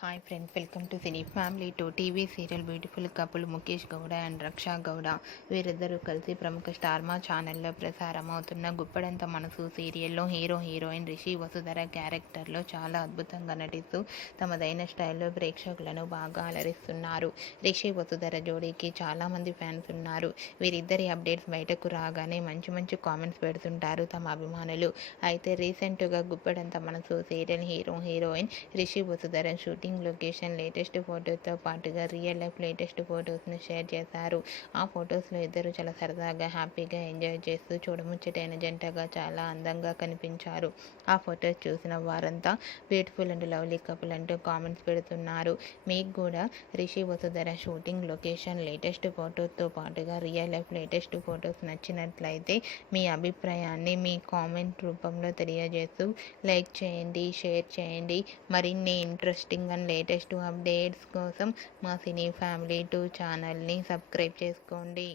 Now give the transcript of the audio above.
Hi friends, welcome to cine family two. TV serial beautiful couple Mukesh Gowda and Raksha Gowda వీరిద్దరూ కలిసి ప్రముఖ స్టార్మా ఛానల్లో ప్రసారం అవుతున్న గుప్పడంత మనసు సీరియల్లో హీరోయిన్ రిషి వసుధర క్యారెక్టర్లో చాలా అద్భుతంగా నటిస్తూ తమదైన స్టైల్లో ప్రేక్షకులను బాగా అలరిస్తున్నారు. రిషి వసుధర జోడీకి చాలామంది ఫ్యాన్స్ ఉన్నారు. వీరిద్దరి అప్డేట్స్ బయటకు రాగానే మంచి కామెంట్స్ పెడుతుంటారు తమ అభిమానులు. అయితే రీసెంట్గా Guppedantha Manasu serial heroine Rishi Vasudhara shooting location latest ఫోటోతో పాటుగా రియల్ లైఫ్ లేటెస్ట్ ఫొటోస్ను షేర్ చేశారు. ఆ ఫొటోస్లో ఇద్దరు చాలా సరదాగా హ్యాపీగా ఎంజాయ్ చేస్తూ చూడముచ్చటైన జంటగా చాలా అందంగా కనిపించారు. ఆ ఫొటోస్ చూసిన వారంతా బ్యూటిఫుల్ అండ్ లవ్లీ కపుల్ అంటూ కామెంట్స్ పెడుతున్నారు. మీకు కూడా Rishi Vasudhara shooting location latest ఫొటోస్తో పాటుగా రియల్ లైఫ్ లేటెస్ట్ ఫొటోస్ నచ్చినట్లయితే మీ అభిప్రాయాన్ని మీ కామెంట్ రూపంలో తెలియజేస్తూ లైక్ చేయండి, షేర్ చేయండి. మరిన్ని ఇంట్రెస్టింగ్ అండ్ లేటెస్ట్ అప్డేట్స్ కోసం మా సినీ ఫ్యామిలీ 2 ఛానల్ని సబ్స్క్రైబ్ చేసుకోండి.